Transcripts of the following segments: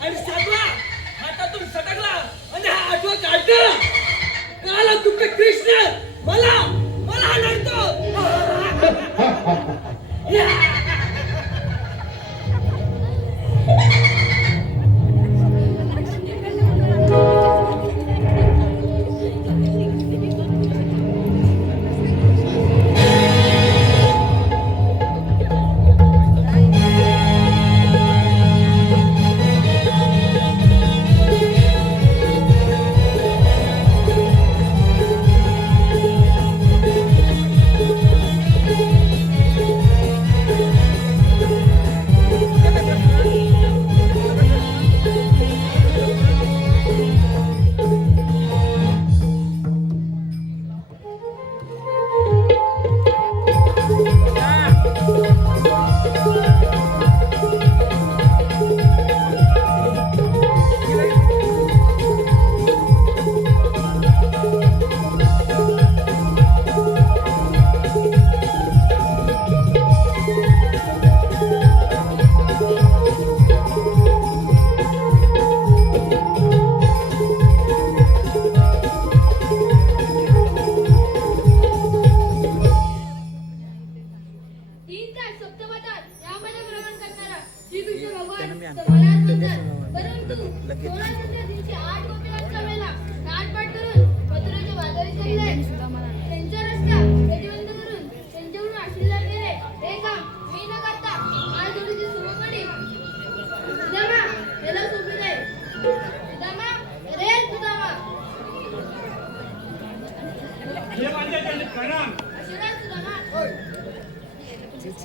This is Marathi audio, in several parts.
आणि सातवा हातातून सटकला आणि हा आठवा काढला. काला तुमचे कृष्ण मला मला लढतो.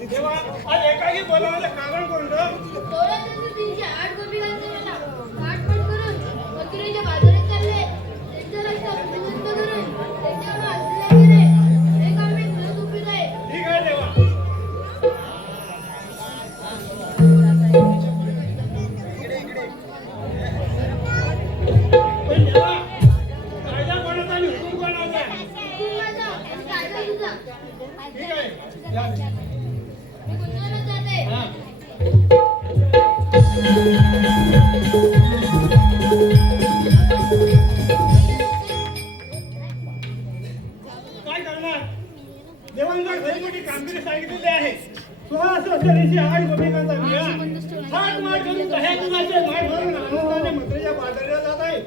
देवा आज एकाही बोलावलं कारण कोण ग? ठीक आहे देवा. पण देवा कायदा कोणाचा आणि हुकूम कोणाचा? ठीक आहे या. काय करणार? देवांना घरी मोठी कामगिरी सांगितलेली आहे. 16 वर्षाची 8 गोपिकांचा मेळा 7 माठ करून 10 दुधाचे माठ भरून आनंदाने मंत्रीच्या बाजाराला जात आहे.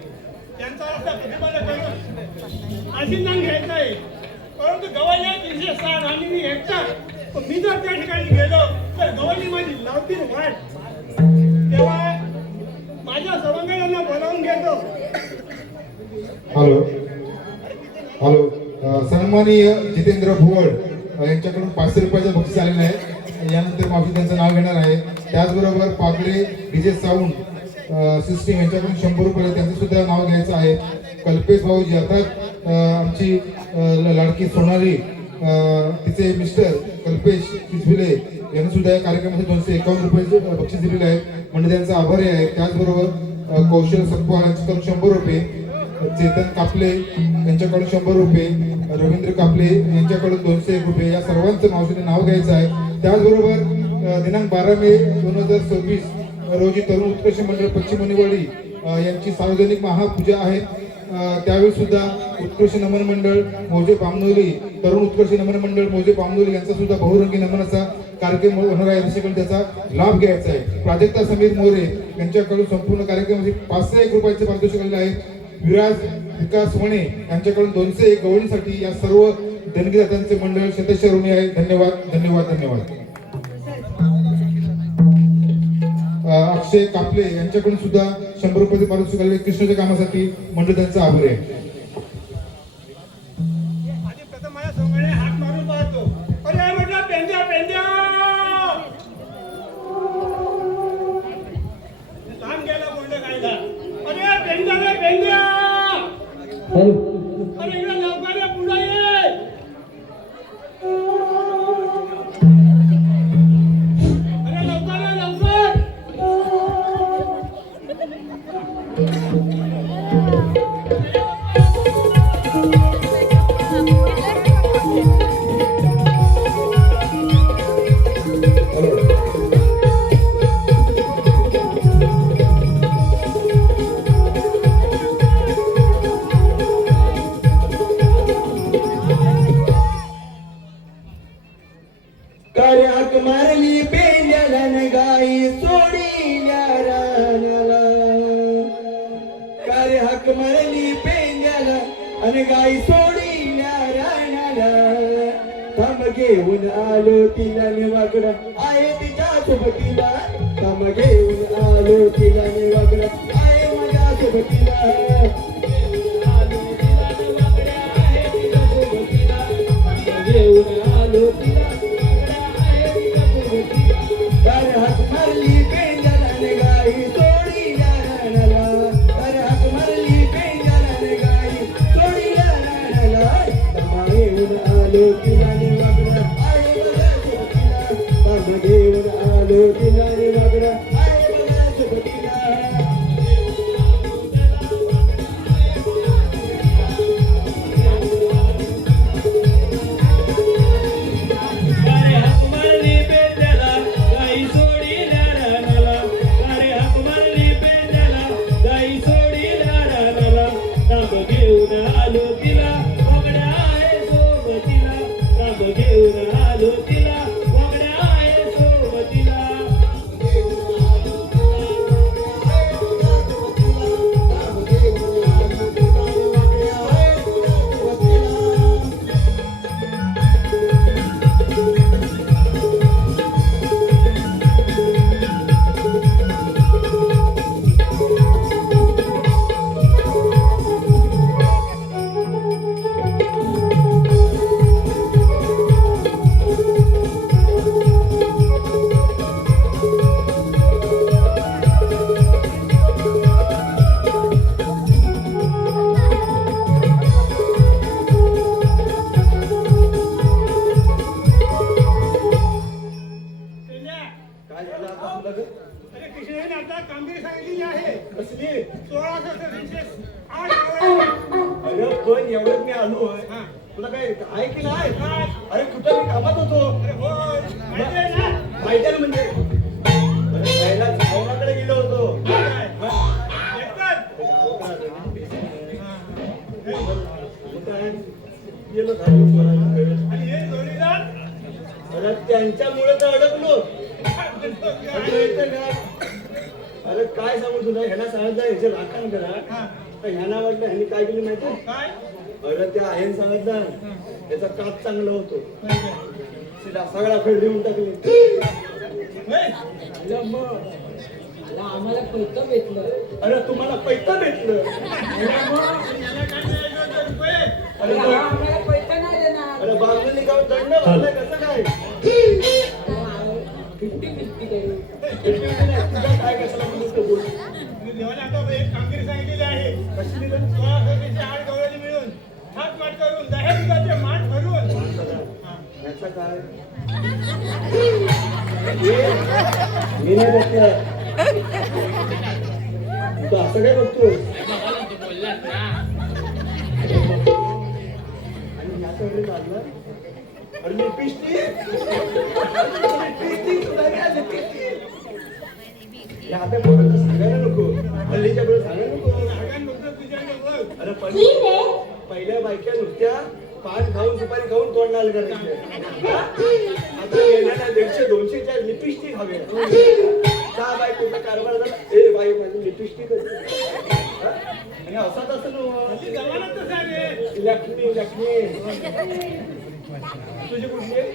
त्यांचा रस्ता प्रतिपादन करून आशीर्वाद घ्यायचा आहे. परंतु गवळण्या 360 आणि मी एकटा. मी जर त्या ठिकाणी गेलो तर गवळणी माझी लावतील वाट. तेव्हा माझ्या सवंगड्यांना बोलावून घेतो. हॅलो हॅलो सन्माननीय जितेंद्र भुवड यांच्याकडून 500 रुपयाचं बक्षीस आलेलं आहे. यानंतर मावशी त्यांचं नाव घेणार आहे. त्याचबरोबर पागडे डीजे साऊंड सिस्टीम यांच्याकडून 100 रुपये त्यांचं सुद्धा नाव घ्यायचं आहे. कल्पेश भाऊजी अर्थात आमची लाडकी सोनाली तिचे मिस्टर कल्पेश किसविले यांनी सुद्धा या कार्यक्रमासाठी 251 रुपयाचे बक्षीस दिलेले आहे. म्हणजे त्यांचा आभारी आहे. त्याचबरोबर कौशल सपवाळ यांच्याकडून 100 रुपये, चेतन कापले यांच्याकडून 100 रुपये, रवींद्र कापले यांच्याकडून 201 रुपये, या सर्वांचं मावशीने नाव घ्यायचं आहे. त्याचबरोबर दिनांक 12 मे 2026 रोजी तरुण उत्कर्ष मंडळ पश्चिम मणिवाडी यांची सार्वजनिक महापूजा आहे. त्यावेळी सुद्धा उत्कृष्ट नमन मंडळ मौजे बामनोली, तरुण उत्कृष्ट नमन मंडळ मौजे बामनोली यांचा सुद्धा बहुरंगी नमनाचा कार्यक्रम होणार आहे. त्याच्याकडून त्याचा लाभ घ्यायचा आहे. प्राजक्ता समीर मोरे यांच्याकडून संपूर्ण कार्यक्रमासाठी 501 रुपयाचे पारितोषिक आलेले आहे. विराज विकास वणे यांच्याकडून 201 गवळणीसाठी या सर्व देणगीदात्यांचे मंडळ शतशः ऋणी आहे. धन्यवाद धन्यवाद धन्यवाद. अक्षय कापले यांच्याकडून सुद्धा 100 रुपये पारितोषिक आलेले कृष्णाच्या कामासाठी मंडळ त्यांचा आभारी आहे. आधी प्रथम माझ्या सोंगाने हात मारून पाहतो. अरे म्हटलं पेंद्या पेंद्या काम गेला कोंड कायदा. अरे पेंद्या रे पेंद्या अरे इकडे लवकर ये, पुढे ये. अरे लवकर ये, लवकर. कार्याक मारली पेंड्याला न गाई सोडील्या रानाला. कार्याक मारली पेंड्याला आणि गाई सोडील्या रानाला. थांब घेऊन आलो तिला निवाकडा आहे तिच्या सोबतीला. थांब घेऊन आलो तिला निवाकडा आहे माझ्या सोबतीला. घेऊन आलो तिला कर हाक मारली पेंड्याला गाई सोडील्या रानाला. कर हाक मारली पेंड्याला गाई सोडील्या रानाला. तमा घेऊन आलो तिला निवाकडा आहे बघा सोबतीला. तमा घेऊन आलो तिला निवाकडा आहे बघा सोबतीला. अरे कृष्णाने आता कामगिरी सांगितलेली आहे. कसली? 1668 गावं. अरे पण एवढं मी आलो आहे. तुला काय आहे की नाही? अरे कुठं मी कामात होतो. अरे होय, माहिती आहे ना? माहिती आहे म्हणजे अरे खायलाकडे गेलो होतो. काय? एकटाच? गेलो खाली बोलायला. आणि हे जोडीदार? अरे त्यांच्यामुळे तर अडकलो. अरे काय सांगू तुला ह्याला सांगितलं ह्याचे राखण करा. तर ह्याना वाटलं ह्यानी काय केलं माहिती काय? अरे त्या आहेन सांगितलं त्याचा काप चांगला होतो. तिला सगळा फेड देऊन टाकली. होय? आम्हाला पैसा भेटलं. अरे तुम्हाला पैसा भेटलं. याला काय द्यायचं होतं रुपये? अरे आम्हाला पैसा नाही देणार. अरे बांधलेली गाव दंड भरलाय कसं काय? 50-50 करू. तुझा काय कशाला बोलू? मी देवाने आता एक कामगिरी सांगितलेली आहे. कसली रे? 1668 गवळणी मिळून थाटमाट करून 10 दुधाचे माठ भरून. याचा काय? मी नाही बघलं. तू असं काय बघतोय? आणि याच्याकडे चाललं अरे लिपस्टिक सुद्धा घ्या लिपस्टिक. या आता बरोबर सांगायला नको. हल्लीच्या बरोबर सांगायला नको. सगळ्यांना बघतो तुझ्याकडे बघ. अरे पहिल्या बायक्या नुसत्या पान खाऊन सुपारी खाऊन तोंडाल करायच्या. आता येणाऱ्या 150-200च्या लिपस्टिक हव्या. का बाई कुठला कारभार झाला? ए बाई माझी लिपस्टिक आणि असाच असं हल्ली जमाना तसा आहे रे. लक्ष्मी लक्ष्मी तुझी कुठली आहे?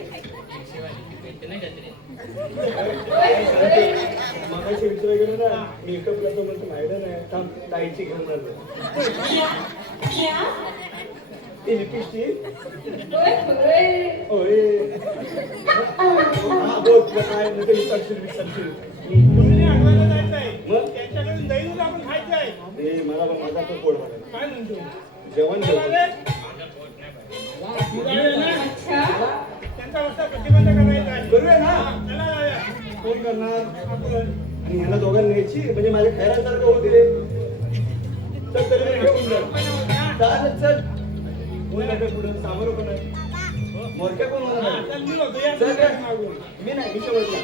मगाशी विचार गेलो ना मेकअपला तर म्हणतो माहिती नाही थांब ताईची घेऊन आलो ती लिपस्टिक होय हा बोल तुला काय नाही विचारशील मग त्यांच्याकडून दही आपण खायचं आहे मला पण माझा पण पोट भरेल काय म्हणतो जेवण त्यांचा रस्ता प्रतिबंध करायचा आहे करूया ना कोण करणार आपण आणि ह्याला दोघांना न्यायची म्हणजे माझ्या खैरासारखं होते चल तरी घेऊन जा चल कोण नका पुढं सामोरं पण आहे मोरक्या कोण होणार मी नाही मी शेवटला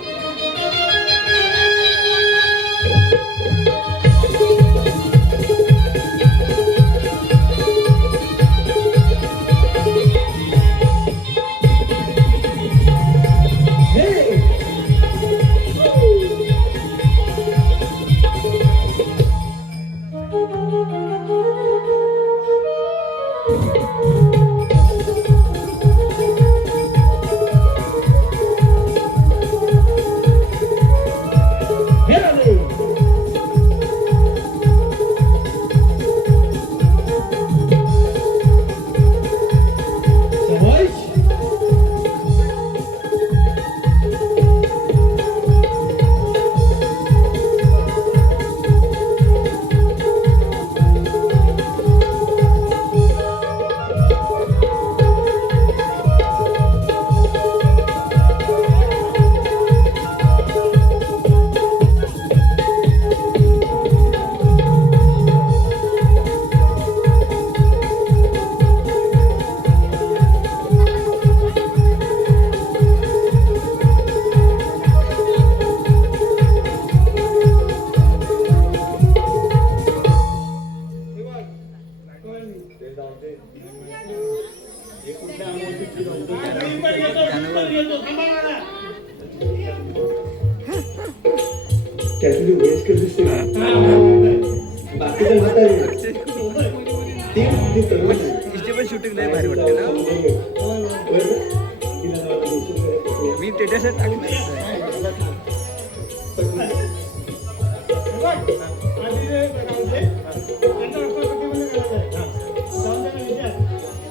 त्यातली वयस्कर दिसते बाकीच्या म्हातारे ती तरुण आहे पण शूटिंग नाही भारी वाटते ना मी स्टेटस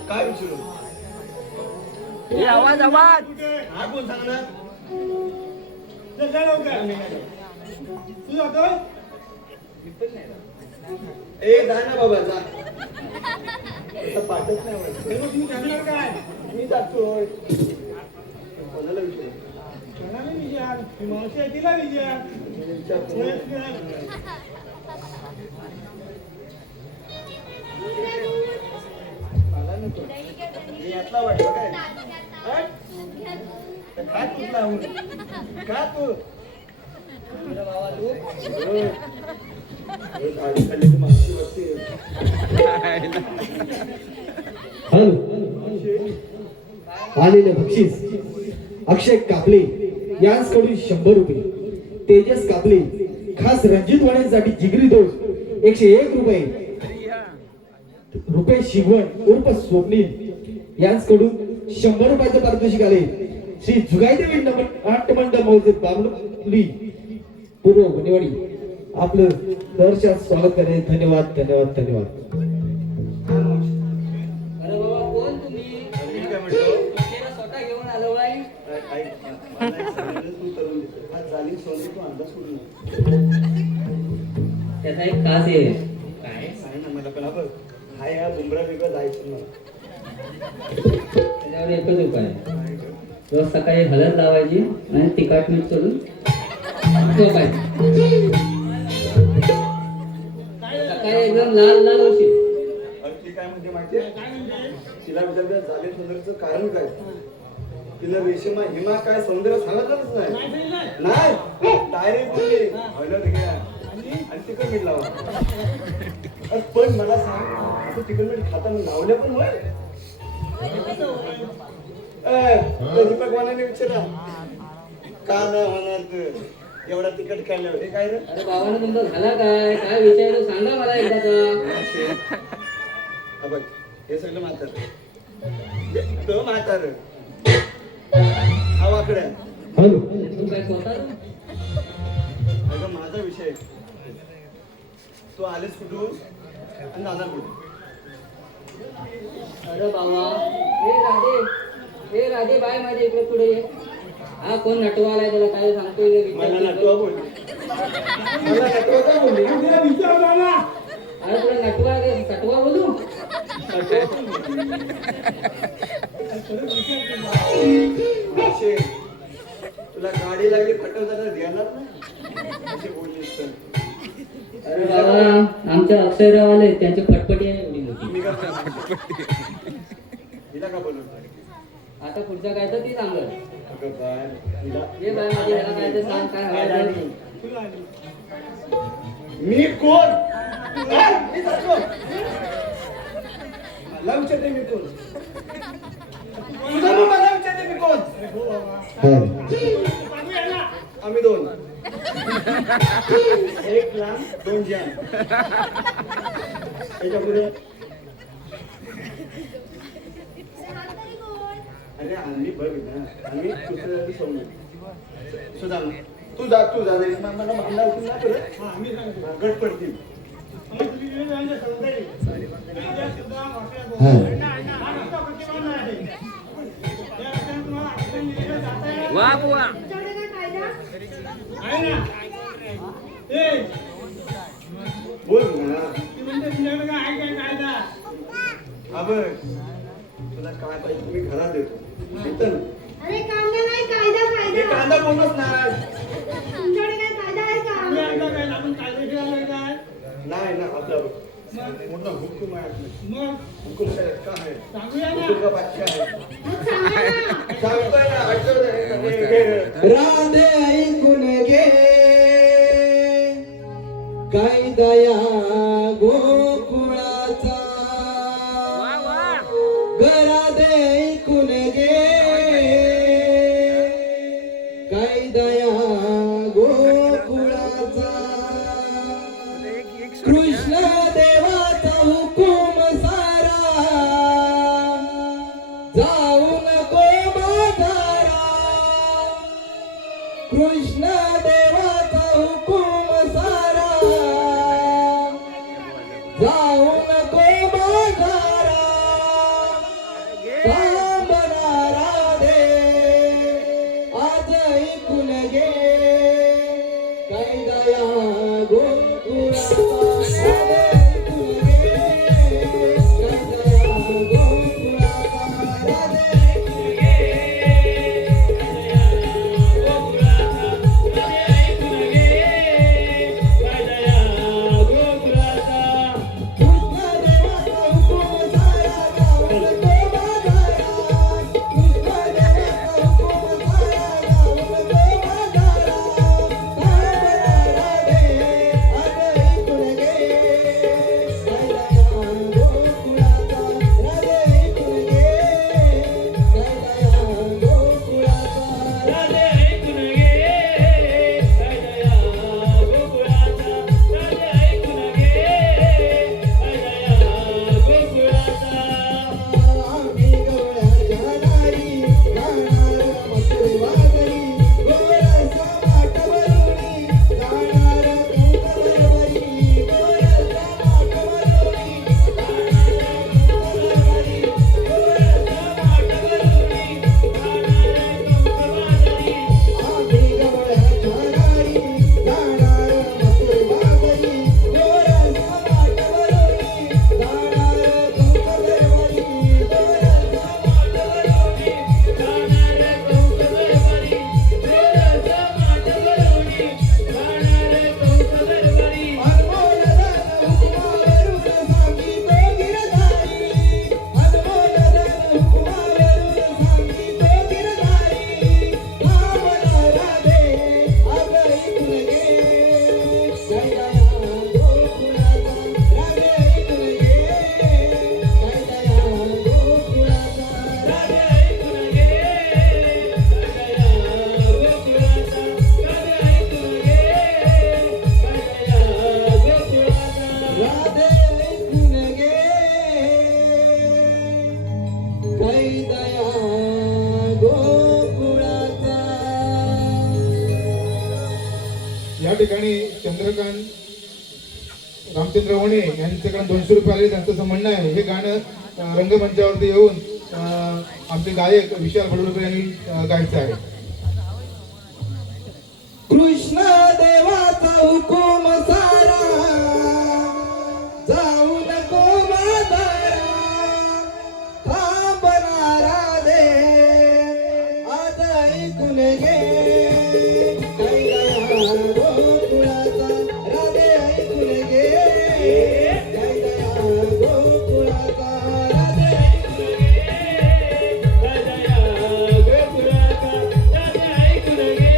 काय विचारू आवाज आवाज हा कोण सांगणार तू जातो ए जा ना बाबा जा पाठच नाही तुम्ही सांगणार काय मी जातो कोणाला विचार कोणाला विचार मावशी आहे तिला मला नको मी यातला वाटलं काय काय तुला का तू आलेले बक्षीस अक्षय कापले यांकडून 100 रुपये, तेजस कापले खास रणजित वाण्यांसाठी जिगरी दोष 101 रुपये, रुपेश शिगवण उर्फ स्वप्नील यांकडून 100 रुपयाचं पारितोषिक आले. श्री जुगाईदेवी नाट्यमंडळ मौजे बाबली पूर्व गुणेवाडी आपलं दर्शक स्वागत करे. धन्यवाद धन्यवाद धन्यवाद. अरे बाबा कोण तुम्ही काय म्हणतो स्वतः घेऊन आलो बाई त्याचा एक खास आहे काय सांग ना मला पण आपण हा या बुमरा वेगळं जायचं मला त्याच्यावर एकच उपाय रोज सकाळी हळद लावायची आणि तिखट मीठ सोडून सकाळी एकदम लाल लाल होशील. ती काय म्हणते माहितीये तिला विचारलं झाले सौंदर्याचं कारण काय तिला रेशमा हिमा काय सौंदर्य सांगतच नाही डायरेक्ट बोलली हळद घ्या आणि तिखट मीठ लावा. पण मला सांग तू तिखट मीठ खाताना लावल्या पण होय दीपकवानाने विचारा का नाही होणार एवढा तिकट खाल्ल्यावर हे काय रे अरे बाबांना तुमचा झाला काय काय विचार सांगा मला एकदाचा. बघ हे सगळं म्हातार तो म्हातार हा वाकड्या हॅलो तू काय स्वतः अगं माझा विषय तू आलेस कुठून आणि जाणार कुठून? अरे बाबा हे राधे बाय माझ्या इकडे पुढे ये. हा कोण नटवालाय त्याला काय सांगतोय मला नटवा बोल. मला नटवा का बोलली? अरे तुला नटवा सटवा बोलू असे तुला गाडी लागली पटवताना ध्यानात ना असे बोललीस तर अरे बाबा आमच्या अक्षयराव आले त्यांची फटफटी आहे एवढी मोठी. मी का हिला का बोलवतो? आता पुढचं काय तर ती सांगत अगं बाय हिला ये बाय माझी ह्याला काय तर सांग काय हवं आहे ते. मी कोण? हा? मी सांगतो. मला विचारते मी कोण? तुझा मग मला विचारते मी कोण? आम्ही दोन. एक लांब दोन जाम. त्याच्या पुढे अरे आम्ही बघ ना आम्ही दुसऱ्याला समजू सुद्धा तू जा नाही मला भांडा उठून ना परत गट पडतील. वा बुवा बोल ना अबे तुला काय पाहिजे मी घरात देतो देतो ना. अरे कांदा नाही कायदा हे कायदा कांदा बोलत नाही तुमच्याकडे काय कायदा आहे का नाही ना आपला मोठा हुकुम आहे आपलं हुकुम साहेब का आहे हुकुम का बादशाह आहे मग सांगा ना सांगतोय ना आठवतंय का? राधे ऐकून घे कायदा या गोकुळाचा राधे ऐकून घे कायदा या गोकुळाचा कृष्ण देवाचा हुकुम सारा जाऊ नको बाजारा कृष्ण देवाचा हुकुम सारा जाऊ नको बाजारा थांबणारा दे आज ऐकून घे कायदा या गोकुळाचा राधे ऐकून घे कायदा या गोकुळाचा राधे ऐकून घे कायदा या गोकुळाचा चंद्रकांत रामचंद्र वणे यांच्याकडे 200 रुपये आले. त्यांचं असं म्हणणं आहे हे गाणं रंगमंचावरती येऊन आमचे गायक विशाल बडोलकर यांनी गायचं आहे. कृष्ण देवाचा हुकुम सारा जाऊ नको मातारा थांबणारा दे आज ऐकून घे कैदया गोकुळाचा राधे ऐकून घे कैदया गोकुळाचा राधे ऐकून घे कैदया गोकुळाचा राधे ऐकून घे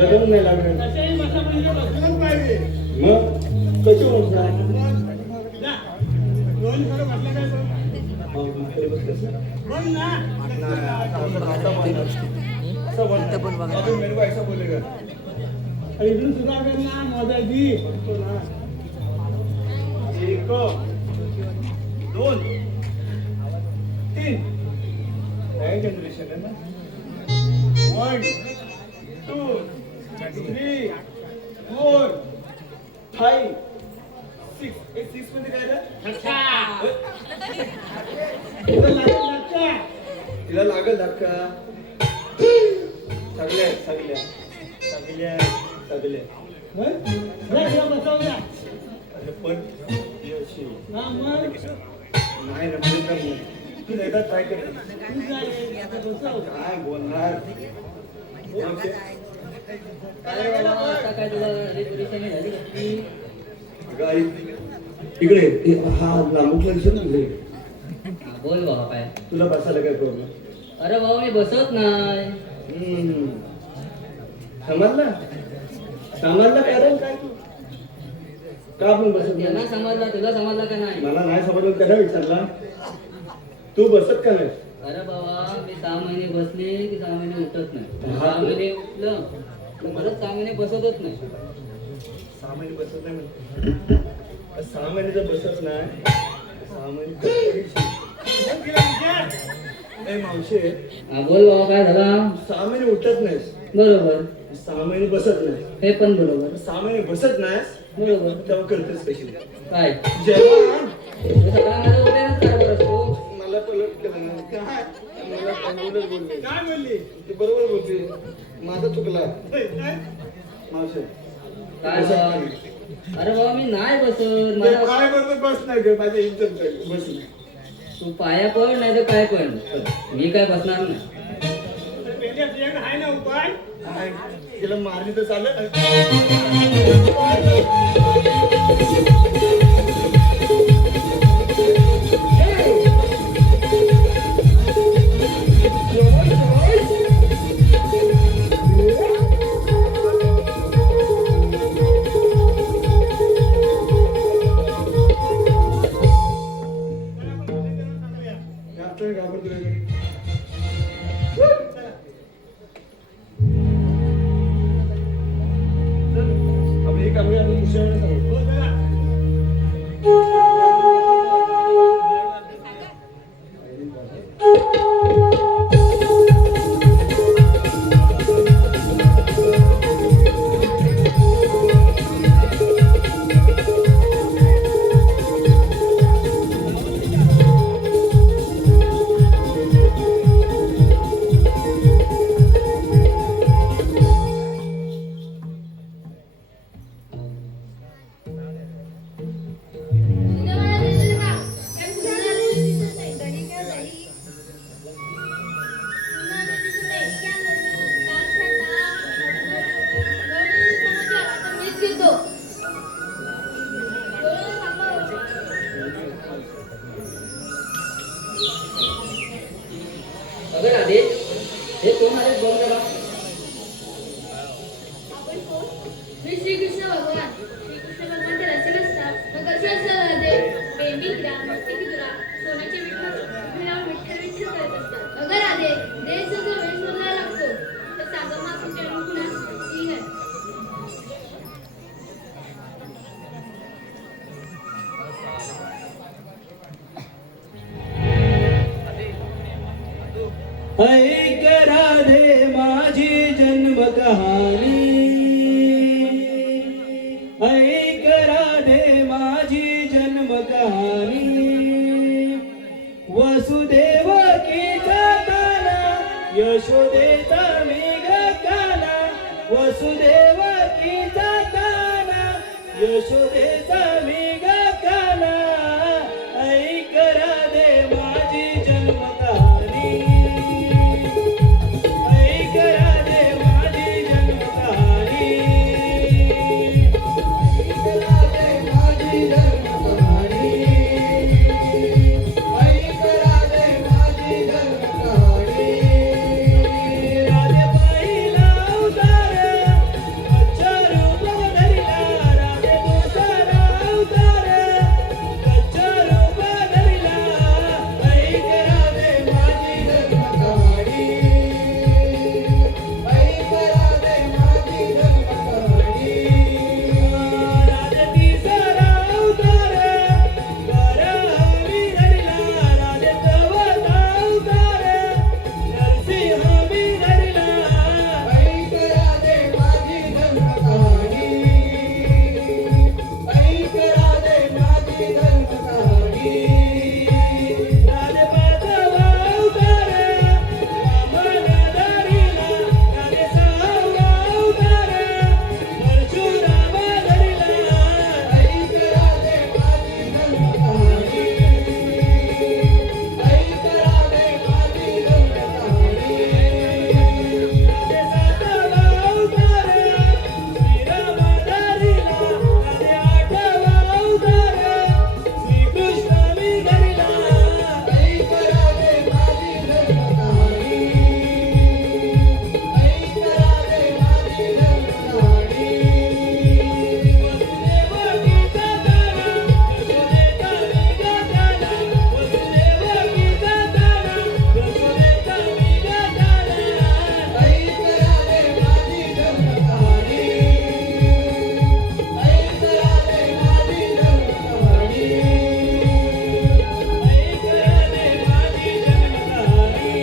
लग्न नाही लागणार तशाही बसा म्हणजे बसलंच पाहिजे. मग कशी होणार जा. दोन खरं बसलं काय बघ ना. आणि इकडून सुद्धा कर ना मोजायची. बघतो ना. 1 2 3 काय जनरेशन आहे ना. 1 2 3 4 5 6 6 मध्ये काय तिला लागल धक्का. सगळ्या सगळ्या सगळ्या सगळ्या बसवल्या. अरे पण नाही रे तू एकदा ट्राय कर. काय बोलणार इकडे हा लांबूला दिसत ना. बोल बाबा काय तुला बसायला काय प्रॉब्लेम. अरे बाबा मी बसत नाही. समजला समजला कारण काय तू का पण बसत त्यांना नाही. समजला तुला समजला का नाही. मला नाही समजलं त्याला विचारला तू बसत का नाही. अरे बाबा मी 6 महिने बसले की 6 महिने उठत नाही. 6 महिने उठलं तर परत 6 महिने बसतच नाही. 6 महिने बसत नाही म्हणजे 6 महिने जर बसत नाही 6 महिने मावशे हा बोल बाबा काय झाला. 6 महिने उठत नाहीस बरोबर. 6 महिने बसत नाही. हे पण बरोबर. 6 महिने बसत नाहीस बरोबर. तेव्हा करतेस कशी काय जेव्हा सगळा माझा उद्याच कारभार असतो. मला पलट केलं ना. काय मला पलटच बोलले. काय बोलली. ते बरोबर बोलते. माझा चुकला मावशे. काय बाबा. अरे बाबा मी नाही बसत. मला काय बरोबर बस नाही ग माझ्या इज्जत बस. तू पाया पड नाही तर काय पण मी काय बसणार नाही. तुझ्याकडे आहे ना उपाय. तिला मारली तर चालेल. अगं राधे हे कोण आले बघ जरा. आपण कोण? मी श्रीकृष्ण भगवान. श्रीकृष्ण भगवान तर असे नसतात तर कसे असतात राधे? बेंबी किडा मस्ती किडा सोन्याचे विठ्ठल विठ्ठल करत असतात. अगं राधे देश जसा वेश बदलायला लागतो तर सांगा मग तुमच्या अनुकूल ठीक आहे. ऐक राधे माझी जन्म कहाणी, ऐक राधे माझी जन्म कहाणी. वसुदेव कीचा काना यशोदेचा मेघ काना, वसुदेव कीचा काना यशोदेचा मेघ काना. ऐक राधे माझी जन्म कहाणी, ऐक राधे माझी जन्म कहाणी, ऐक राधे माझी जन्म कहाणी, ऐक राधे माझी जन्म कहाणी. राधे पाहिला अवतार कच्चा रूप धरिला, राधे दुसरा अवतार कच्चा रूप धरिला. ऐक राधे माझी जन्म कहाणी, ऐक राधे माझी जन्म कहाणी. राधे तिसरा अवतार वराहमी धरिला, राधे चौथा अवतार नरसिंह मी धरिला. ऐक राधे माझी जन्म कहाणी, ऐक राधे माझी जन्म कहाणी. राधे पाचवा अवतार वामन धरिला, राधे सहावा अवतार परशुराम धरिला. ऐक राधे माझी जन्म कहाणी, ऐक राधे माझी जन्म कहाणी. राधे सातवा अवतार श्रीराम धरिला, राधे आठवा अवतार श्रीकृष्ण मी धरिला. ऐक राधे माझी जन्म कहाणी, ऐक राधे माझी जन्म कहाणी. वसुदेव कीचा दाना यशोदेचा मेघ काना, वसुदेव कीचा दाना यशोदेचा मेघ काना. ऐक राधे माझी जन्म कहाणी, ऐक राधे माझी जन्म कहाणी, ऐक राधे माझी जन्म कहाणी,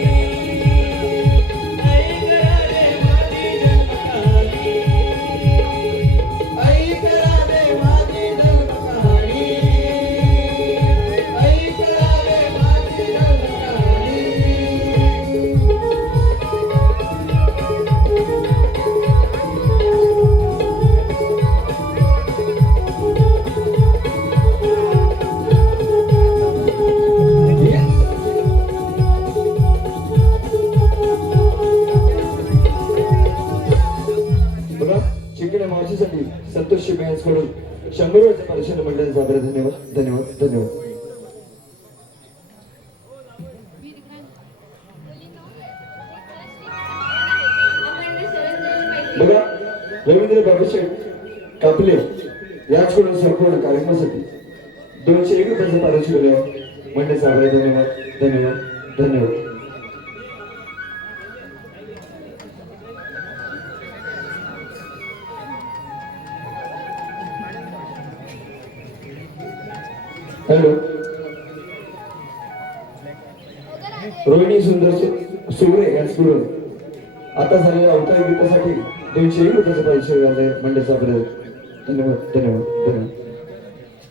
ऐक राधे माझी जन्म कहाणी, ऐक राधे माझी जन्म कहाणी, ऐक राधे माझी जन्म बघा चिकडे मावशीसाठी संतोष शिबयांस कडून 100 रुपयाचा परिषद मंडळाचा आभार. धन्यवाद धन्यवाद धन्यवाद. आपण शरण जायला पाहिजे. बघा रवींद्र बाबूशेठ कापले याचकडून संपूर्ण कार्यक्रमासाठी 201 रुपयाचा पारितोषिक आहे. मंडळाचा आभार. धन्यवाद धन्यवाद धन्यवाद. हॅलो रोहिणी सुंदर सुगरे यांच्याकडून आता झालेल्या अवतार गीतासाठी 201 रुपयाचा पारितोषिक आहे. मंडळाचा आभार. धन्यवाद धन्यवाद धन्यवाद.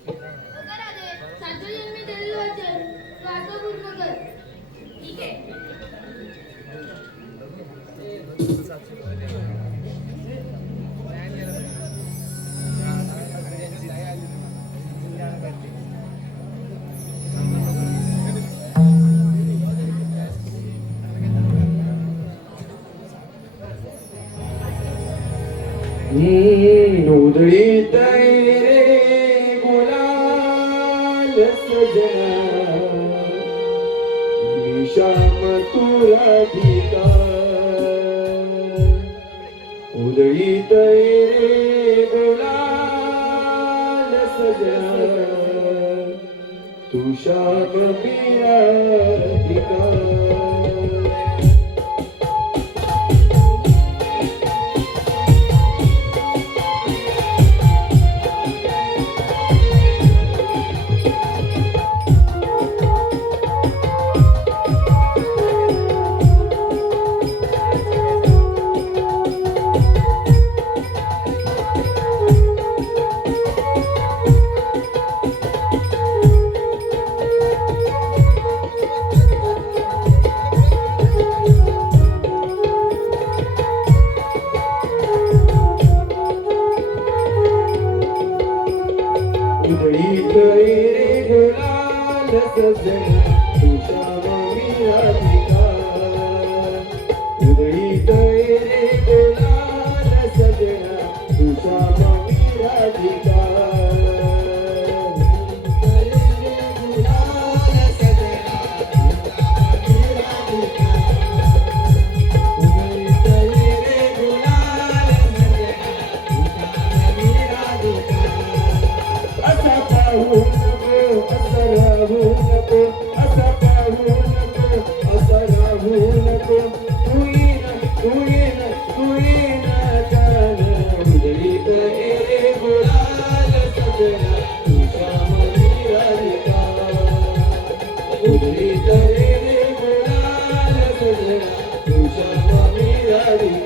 अगं राधे साधू जन्मी दिलेलं वचन तू आता पूर्ण कर. ठीक आहे. उधळीत रे गुलाल सजना, विष श्याम तू राधिका उदयीत रे गुलाल सजना तू श्याम मी राधिका उदयीत रे गुलाल सजना तू श्याम मी राधिका उदयीत रे गुलाल सजना तू श्याम मी राधिका Radhika